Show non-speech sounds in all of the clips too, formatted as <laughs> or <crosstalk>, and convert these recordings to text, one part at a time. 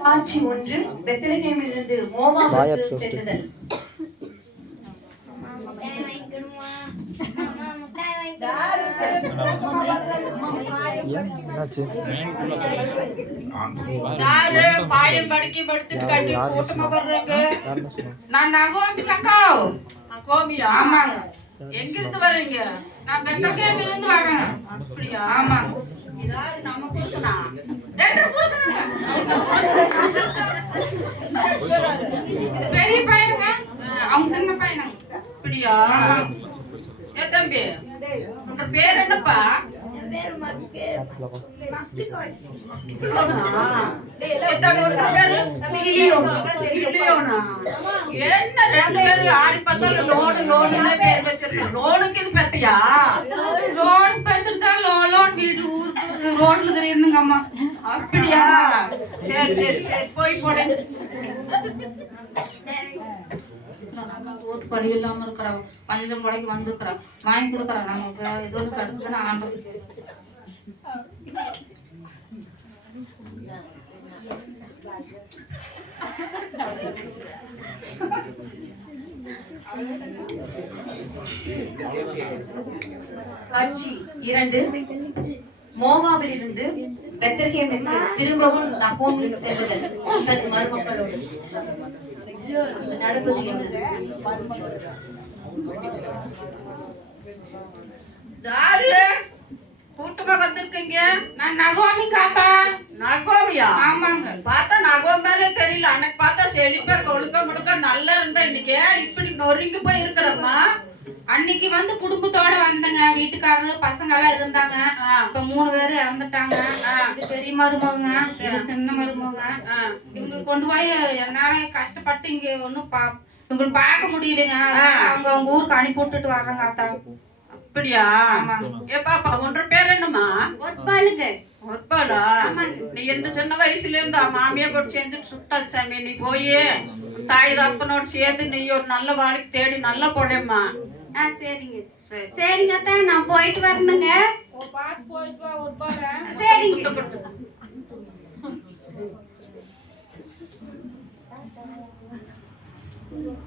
காட்சி ஒன்று பெத்தலகேமிலிருந்து மோவாவுக்கு செல்லுதல் நான் நகோமி அக்கா. கோமியா ஆமாங்க. எங்க இருந்து வர்றீங்க? நான் பெத்தகேமில இருந்து வர்றேங்க அப்படியா? ஆமாங்க. பெரிய பையனுங்க. அவங்க சின்ன பையனுங்க. அப்படியா? ஏ தம்பி? உங்க பேர் என்னப்பா? என்ன ரெண்டு பேரும் யாரு பார்த்தாலும் லோனு லோனுன்னு பேர் வச்சிருக்கோம் லோனுக்கு இது பெத்தியா? லோனுக்கு ஊருக்கு ரோட்ல தெரியுதுங்க அம்மா. அப்படியா? சரி சரி சரி போய் போடு. சோத்து படி இல்லாம இருக்கிறோம் பஞ்சம் படைக்கு வந்துக்கிறா வாங்கி கொடுக்குறா. நம்ம இது வந்து கடுத்துதானே ஆண்டு காட்சி இரண்டு. மோவாவிலிருந்து பெத்தலகேமிற்கு திரும்பவும் நகோமி செல்லுதல் தன் மருமக்களோடு நடப்பது யாரு? கூட்டமா வந்திருக்கீங்க? நான் நகோமி காத்தா நகோமியா? ஆமாங்க. பார்த்தா நகோமியாலே தெரியல. அன்னைக்கு பார்த்தா செழிப்பா கொழுக்க முழுக்க நல்லா இருந்தா இன்னைக்கு. இப்படி நொறுங்கி போய் இருக்கிறம்மா? அன்னைக்கு வந்து குடும்பத்தோட வந்தங்க. வீட்டுக்காரரு பசங்க எல்லாம் இருந்தாங்க இப்ப மூணு பேரும் இறந்துட்டாங்க. இது பெரிய மருமகங்க. இது சின்ன மருமகங்க. இவங்களுக்கு கொண்டு போய் என்னால கஷ்டப்பட்டு இங்க ஒண்ணும் பா இவங்களுக்கு பார்க்க முடியலைங்க. அவங்க அவங்க ஊருக்கு அனுப்பி விட்டுட்டு வர்றாங்க அத்தா. அப்படியா? ஏப்பா ஒன்ற பேர் என்னம்மா? ஒற்பாளுங்க ஒருப்பாளா நீ எந்த சின்ன வயசுல இருந்து மாமியா கூட சேர்ந்து சுத்தாது சாமி நீ போய் தாய் தப்பனோட சேர்ந்து நீ ஒரு நல்ல வாழ்க்கை தேடி நல்லா போடேம்மா ஆ சரிங்க. சரி சரிங்க அத்தை நான் போயிட்டு வரணுங்க சரிங்க. கொடுத்து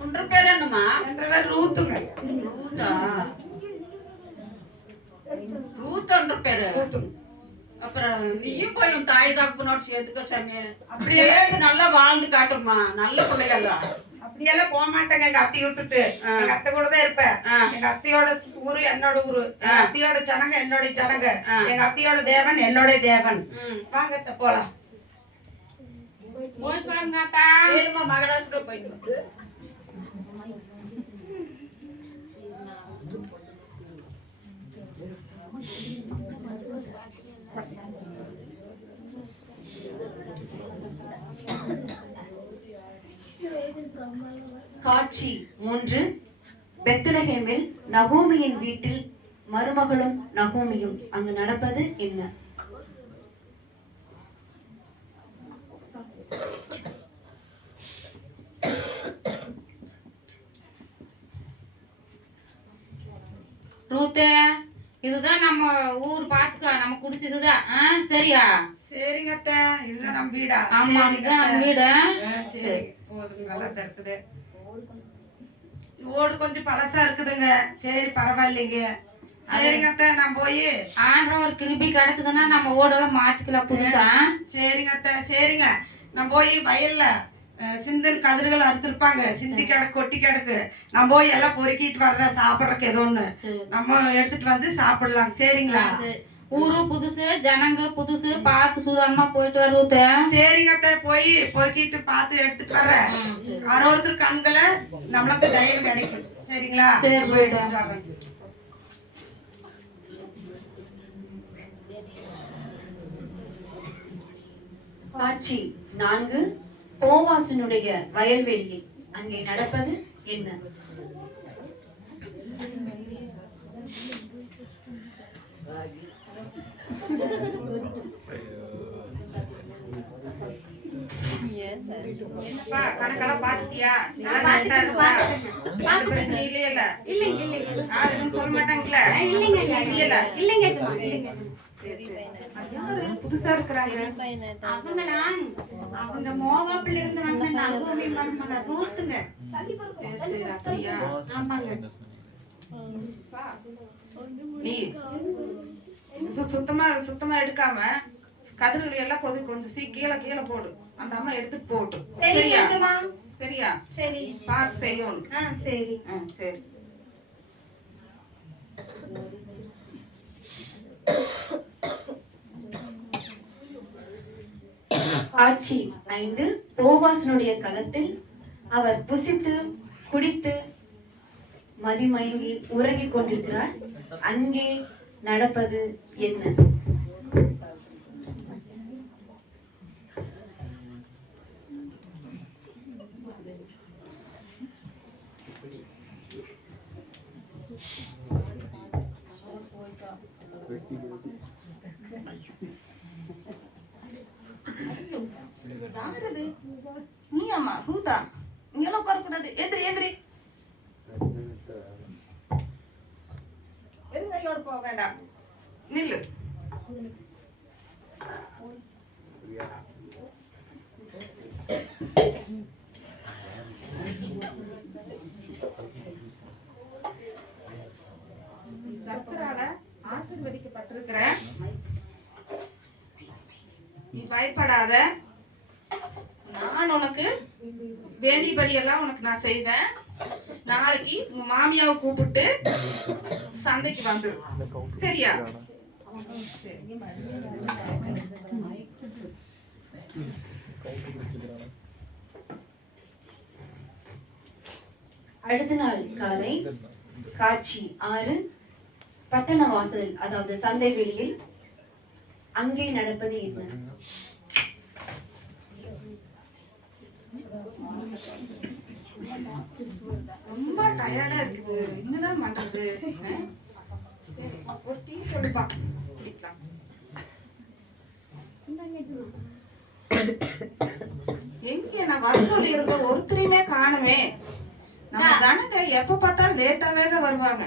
உன்ற பேர் என்னம்மா? என்ற பேர் ரூத்துங்க. ரூதா ரூத்தன்ற பேரு. அப்புறம் நீயும் போய் உன் தாய் தகப்பனோட சேர்த்துக்கோ சாமி. அப்படியே. நல்லா வாழ்ந்து காட்டுமா நல்ல பிள்ளைகள்லாம். அப்படியெல்லாம் போக மாட்டேங்க. எங்க அத்தையை விட்டுட்டு. எங்க அத்தை கூட தான் இருப்பேன். எங்க அத்தையோட ஊரு என்னோட ஊரு. எங்க அத்தையோட ஜனங்க என்னோட ஜனங்க. எங்க அத்தையோட தேவன் என்னோட தேவன். வாங்க அத்தை போலாம். போயிட்டு பாருங்க அத்தா. மகாராஷ்டிரா போயிட்டு வா. காட்சி மூன்று பெத்தலகேமில் நகோமியின் வீட்டில் மருமகளும் நகோமியும். அங்கு நடப்பது என்ன? ரூத்தே இதுதான் நம்ம ஊர் பாத்துக்க நம்ம குடிசை இதுதான். ஆ, சரியா? சரிங்க அத்தை இதுதான் நம்ம வீடா? ஆமா இதுதான் நம்ம. வீடு. சரி போதுங்க நல்லா தான் இருக்குது ஓடு கொஞ்சம் பழசா இருக்குதுங்க. சரி பரவாயில்லைங்க. சரிங்க அத்தை நான் போய். ஆண்டவர் ஒரு கிருபி கிடைச்சதுன்னா நம்ம ஓடெல்லாம் மாத்திக்கலாம் புதுசா? சரிங்க அத்தை சரிங்க. நான் போய் வயல்ல சிந்தன் கதிர்கள் அறுத்திருப்பாங்க. சிந்தி கிடக்கு கொட்டி கிடக்கு. நான் போய் எல்லாம் பொறுக்கிட்டு வர்றேன் சாப்பிட்றக்கு ஏதோ ஒன்று நம்ம எடுத்துட்டு வந்து சாப்பிடலாம். சரிங்களா? சரி. ஊரு புதுசு ஜனங்க புதுசு பார்த்து சூதானமா போயிட்டு வர ரூத்தே சரிங்க அத்தை போய் பொறுக்கிட்டு பார்த்து எடுத்துட்டு வர்றேன். யாரோ ஒருத்தர் கண்களை நம்மளுக்கு தயவு கிடைக்கும். சரிங்களா? சரி, போய் எடுத்துட்டு வர்றேன். காட்சி நான்கு போவாசனுடைய வயல்வெளியில் அங்கே நடப்பது என்ன? கணக்கெல்லாம் பாத்துட்டியா? இல்லையல்ல? இல்லைங்க சொல்ல மாட்டாங்கல்ல? இல்லைங்க இல்லையல்ல? இல்லைங்க புதுசா இருக்கிறாங்க. அவங்களா அவங்க மோவாப்புல இருந்து வந்த நகோமி மருமக ரூத்துங்க. ஆமாங்க. நீ. சுத்தமா சுத்தமா எடுக்காம கதிர்கள் எல்லாம் கொதி கொஞ்சம் சீ கீழே கீழே போடு. அந்த அம்மா எடுத்துட்டு போகட்டும். சரி சரியா? சரியா? சரி. பார்த்து செய்யணும். ஆ சரி. சரி. காட்சி ஐந்து போவாசனுடைய களத்தில் அவர் புசித்து குடித்து மதிமயங்கி உறங்கிக் கொண்டிருக்கிறார். அங்கே நடப்பது என்ன Thank you நீ அம்மா ரூதா இங்கெல்லாம் உட்கார கூடாது எந்திரி எந்திரி வெறுங்கையோட போக வேண்டாம் நில்லு நீ கர்த்தரால ஆசீர்வதிக்கப்பட்டிருக்கிற நீ பயப்படாத. நான் உனக்கு வேண்டியபடி எல்லாம் உனக்கு நான் செய்வேன். நாளைக்கு உங்க மாமியாவை கூப்பிட்டு சந்தைக்கு வந்துரு. சரியா? அடுத்த நாள் காலை காட்சி ஆறு பட்டண வாசல் அதாவது சந்தை வெளியில் அங்கே நடப்பது என்ன? ரொம்ப டயர்டா இருக்குது. என்னதான் பண்றது. ஒரு டீ சொல்லுப்பா. குடிக்கலாம். எங்க நான் வர சொல்லி இருந்த ஒருத்தரையுமே காணுமே. நம்ம ஜனங்க எப்ப பார்த்தாலும் லேட்டாவே தான் வருவாங்க.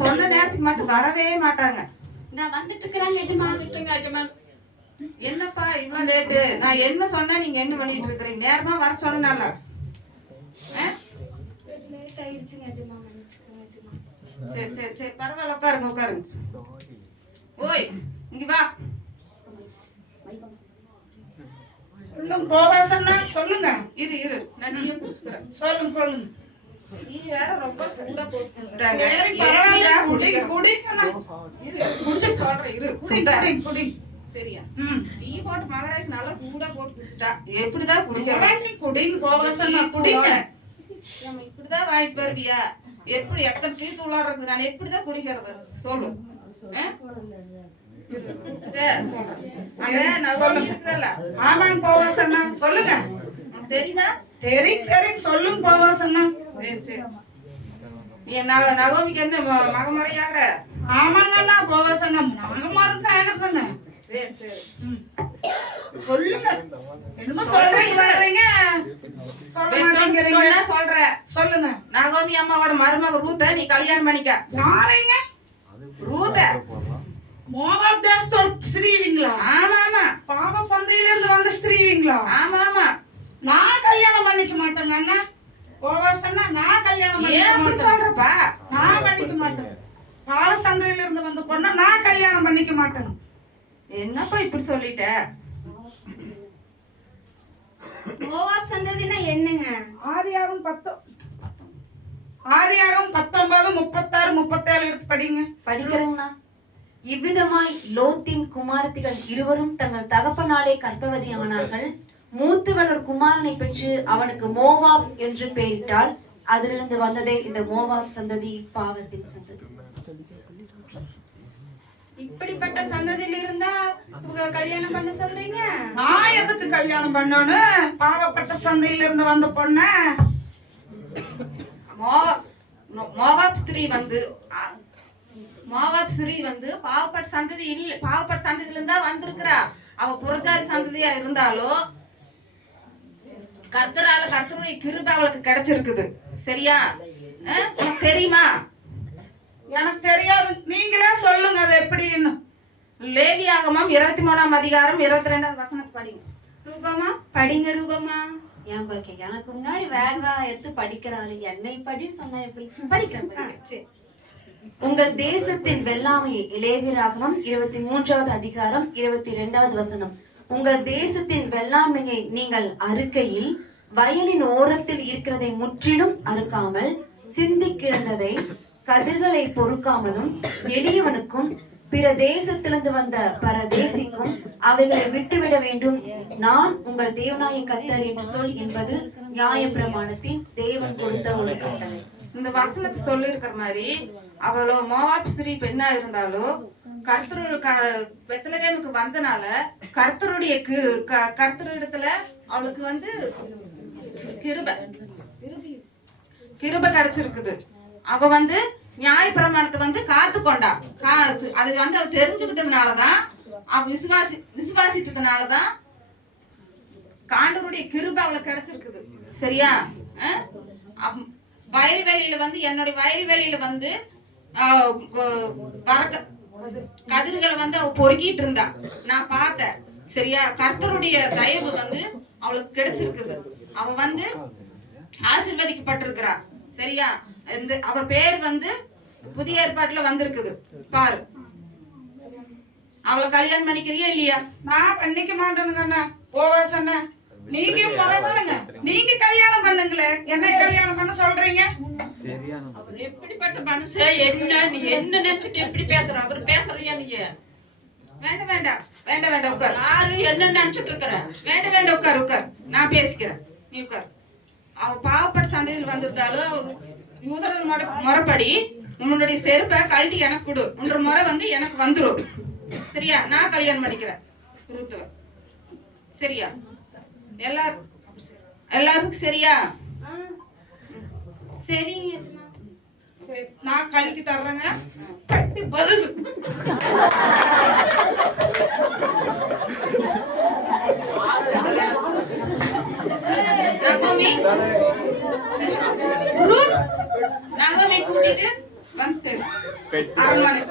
சொன்ன நேரத்துக்கு மட்டும் வரவே மாட்டாங்க. நான் வந்துட்டு இருக்கிறேன் வந்துட்டீங்க எஜமான். என்னப்பா இவ்வளவு லேட்டு நான் என்ன சொன்னா நீங்க என்ன பண்ணிட்டு இருக்கிறீங்க? நேரமா வர சொன்னால சரி சரி சரி. பரவாயில்ல உட்காருங்க உட்காருங்க. ஓய் இங்க வா. சொல்லுங்க போவாசன்னா சொல்லுங்க. இரு இரு. நான் நீயே பிடிச்சுக்கிறேன். சொல்லுங்க சொல்லுங்க. நீ வேற ரொம்ப சூடா போட்டுட்டாங்க சரி, பரவாயில்ல இரு குடிச்சிட்டு சொல்றேன் இரு. குடிங்க குடிங்க குடிங்க. சரியா? டீ போட்டு மகராஜ் நல்லா சூடா போட்டு குடிச்சிட்டா. எப்படிதான் பரவாயில்ல, குடிங்க போவாசன்னா குடிங்க. நம்ம இப்படிதான் வாங்கிட்டு வருவியா? எப்படி எத்தனை டீ தூளாடுறது நான் எப்படிதான் குடிக்கிறது? சொல்லு. ஆமாங்க போவாசன்னா சொல்லுங்க. தெரியுமா? தெரியும் தெரியும். சொல்லுங்க போவாசன்னா சரி சரி. நீ நகோமிக்கு என்ன ம- மகமறையாகிற? ஆமாங்கண்ணா போவாசன்னா நாங்க மருந்து ஆகிறதுங்க சொல்லுங்க. என்னமோ சொல்றீங்க சொல்ல மாட்டேங்கிறீங்க. சொல்ற. சொல்லுங்க. நகோமி அம்மாவோட மருமக ரூத்த நீ கல்யாணம் பண்ணிக்க. யாரைங்க? ரூத்த. மோவாப் தேசத்தோட ஸ்ரீவிங்களா? ஆமா ஆமா. பாவம் சந்தையில இருந்து வந்த ஸ்ரீவிங்களா? ஆமா ஆமா. நான் கல்யாணம் பண்ணிக்க மாட்டேங்க அண்ணா. போவாசன்னா நான் கல்யாணம் பண்ணிக்க சொல்றப்பா? நான் பண்ணிக்க மாட்டேன். பாவ சந்தையில இருந்து வந்த பொண்ணை நான் கல்யாணம் பண்ணிக்க மாட்டேன். என்னப்பா இப்படி சொல்லிட்ட? மோவாப் சந்ததினா என்னங்க? ஆதியாகம் பத்தோ ஆதியாகம் பத்தொன்பது முப்பத்தாறு முப்பத்தேழு எடுத்து படிங்க. படிக்கிறேங்கண்ணா. இவ்விதமாய் லோத்தின் குமாரத்திகள் இருவரும் தங்கள் தகப்பனாலே கர்ப்பவதியானார்கள் மூத்தவள் ஒரு குமாரனை பெற்று அவனுக்கு மோவாப் என்று பெயரிட்டால் அதிலிருந்து வந்ததே இந்த மோவாப் சந்ததி பாவத்தின் சந்ததி. இப்படிப்பட்ட சந்ததியில இருந்தா கல்யாணம் பண்ண சொல்றீங்க? நான் எதுக்கு கல்யாணம் பண்ணணும் பாவப்பட்ட சந்தையில இருந்து வந்த பொண்ணு. மோ- மோவாப் ஸ்திரீ வந்து மோவாப் ஸ்திரீ வந்து பாவப்பட்ட சந்ததி இல்ல பாவப்பட்ட சந்ததியில இருந்தா வந்திருக்கிறா. அவ புறஜாதி சந்ததியா இருந்தாலும் கர்த்தரால கர்த்தருடைய கிருபை அவளுக்கு கிடைச்சிருக்குது. சரியா? ஆ? தெரியுமா? எனக்கு தெரியாது. நீங்களே சொல்லுங்க அது எப்படின்னு. லேவியாகமம் இருபத்தி மூணாம் அதிகாரம் இருபத்தி ரெண்டாவது வசனத்தை படிங்க. ரூபாமா? படிங்க ரூபமா. ஏன் பாக்க எனக்கு முன்னாடி வேகவா எடுத்து படிக்கிறாரு. என்னை படின்னு சொன்னா எப்படி? படிக்கிறேன். உங்கள் தேசத்தின் வெள்ளாமையை இளையவராகமம் இருபத்தி மூன்றாவது அதிகாரம் இருபத்தி இரண்டாவது வசனம். உங்கள் தேசத்தின் வெள்ளாமையை நீங்கள் அறுக்கையில் வயலின் ஓரத்தில் இருக்கிறதை முற்றிலும் அறுக்காமல் சிந்தி கிடந்ததை கதிர்களை பொறுக்காமலும் எளியவனுக்கும் பிற தேசத்திலிருந்து வந்த பரதேசிக்கும் அவைகளை விட்டுவிட வேண்டும். நான் உங்கள் தேவனாய கத்தர் என்று சொல் என்பது நியாய பிரமாணத்தின் தேவன் கொடுத்த ஒரு கட்டளை. இந்த வசனத்தை சொல்லி இருக்கிற மாதிரி அவளோ மோவாப் ஸ்திரீ பெண்ணா இருந்தாலும் கர்த்தரோட க வந்தனால கர்த்தருடைய கு- க- கர்த்தரிடத்துல அவளுக்கு வந்து கிருப. கிருப கிடைச்சிருக்குது. அவ வந்து நியாய பிரமாணத்தை வந்து காத்து கொண்டா கா- அது வந்து அவ தெரிஞ்சுக்கிட்டதுனாலதான் அவ விசுவாசி விசுவாசித்ததுனாலதான் காண்டருடைய கிருப அவளுக்கு கிடைச்சிருக்குது. சரியா? அஹ்? அப்- வயல்வெளியில வந்து என்னுடைய வயல்வெளியில வந்து ஆஹ், வரக்க கதிர்களை வந்து அவ பொறுக்கிட்டு இருந்தா. நான் பார்த்தேன். சரியா? கர்த்தருடைய தயவு வந்து அவளுக்கு கிடைச்சிருக்குது. அவ வந்து ஆசிர்வதிக்கப்பட்டிருக்கிறா. சரியா? இந்த அவ பேர் வந்து புதிய ஏற்பாட்டுல வந்திருக்குது. பாரு. அவளை கல்யாணம் பண்ணிக்கிறியா இல்லையா? நான் பண்ணிக்க மாட்டேனுங்க அண்ணா போவா சொன்ன நீங்க முறை பண்ணுங்க நீங்க கல்யாணம் பண்ணுங்களேன் என்ன கல்யாணம் பண்ண சொல்றீங்க? அவர் எப்படிப்பட்ட மனுஷன் என்ன? நீ என்ன நினைச்சிட்டு எப்படி பேசுற? அவர் பேசுறியா நீ வேண்டாம் வேண்டாம். வேண்டாம் வேண்டாம். உட்கார். யாரு? என்ன நினைச்சிட்டு இருக்கிற? வேண்டாம் வேண்டாம். உட்கார் உட்கார். நான் பேசிக்கிறேன். நீ உட்கார். அவ பாவப்பட்ட சந்ததியில் வந்திருந்தாலும் அவர் யூதரன் முறை முறைப்படி உன்னுடைய செருப்பை கழட்டி எனக்கு கொடு. உன்ற முறை வந்து எனக்கு வந்துடும் சரியா? நான் கல்யாணம் பண்ணிக்கிறேன். ரூத்துவ சரியா? எல்லாரும் எல்லாருக்கும் சரியா? சரிங்க சரி, நான் கழட்டி தர்றேங்க. கட்டி பதுகு. நகோமி வந்து சேரு அரண்மனை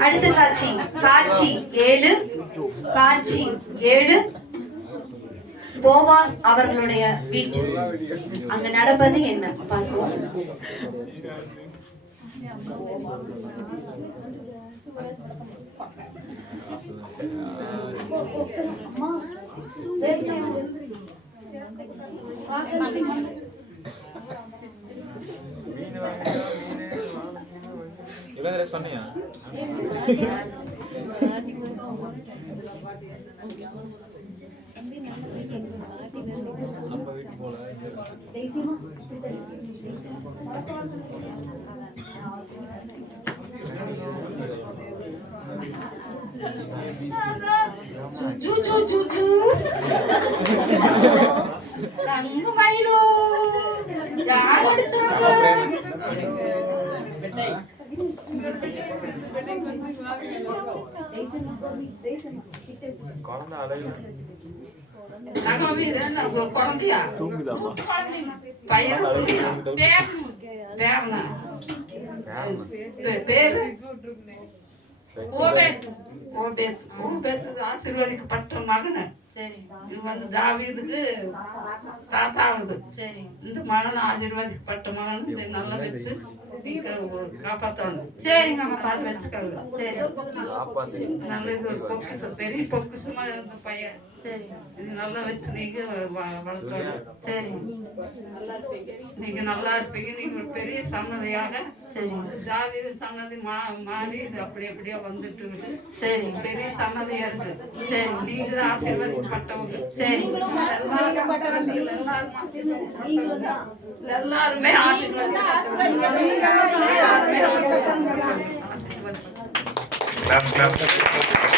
அடுத்த காட்சி. காட்சி ஏழு. காட்சி ஏழு. போவாஸ் அவர்களுடைய வீட்டு. அங்க நடப்பது என்ன? பார்ப்போம். <laughs> இவன் <laughs> சொன்னியா ஜூ ஜூ ஜூ ஜூ தங்க மயிலோ யார் அடிச்சாங்க குழந்தை அழகு நகோமி இது என்ன உங்க குழந்தையா தூங்குதாமா பையன் குழந்தையா பேரனா பேரு ஆசீர்வதிக்கப்பட்ட மகன். சரி. இது வந்து தாவீதுக்கு தாத்தாவுது சரி இந்த மகன் ஆசீர்வதிக்கப்பட்ட மகன். நல்லா வச்சு சரிங்க பெரிய பொக்கிஷமா இருந்த பையன். சரி இது நல்லா வச்சு நீங்க வ- வளர்த்தணும் சரி நீங்க நல்லா இருப்பீங்க. நீங்க ஒரு பெரிய சன்னதியாக சரி தாவீது சன்னதி மா மாறி அப்படி அப்படியே வந்துட்டு. சரி பெரிய சன்னதியா இருக்கு. சரி நீங்க தான் ஆசீர்வதிக்கப்பட்டவங்க. சரி எல்லாரும் எல்லாருமே ஆசீர்வதிக்கப்பட்டவங்க. Clap, clap.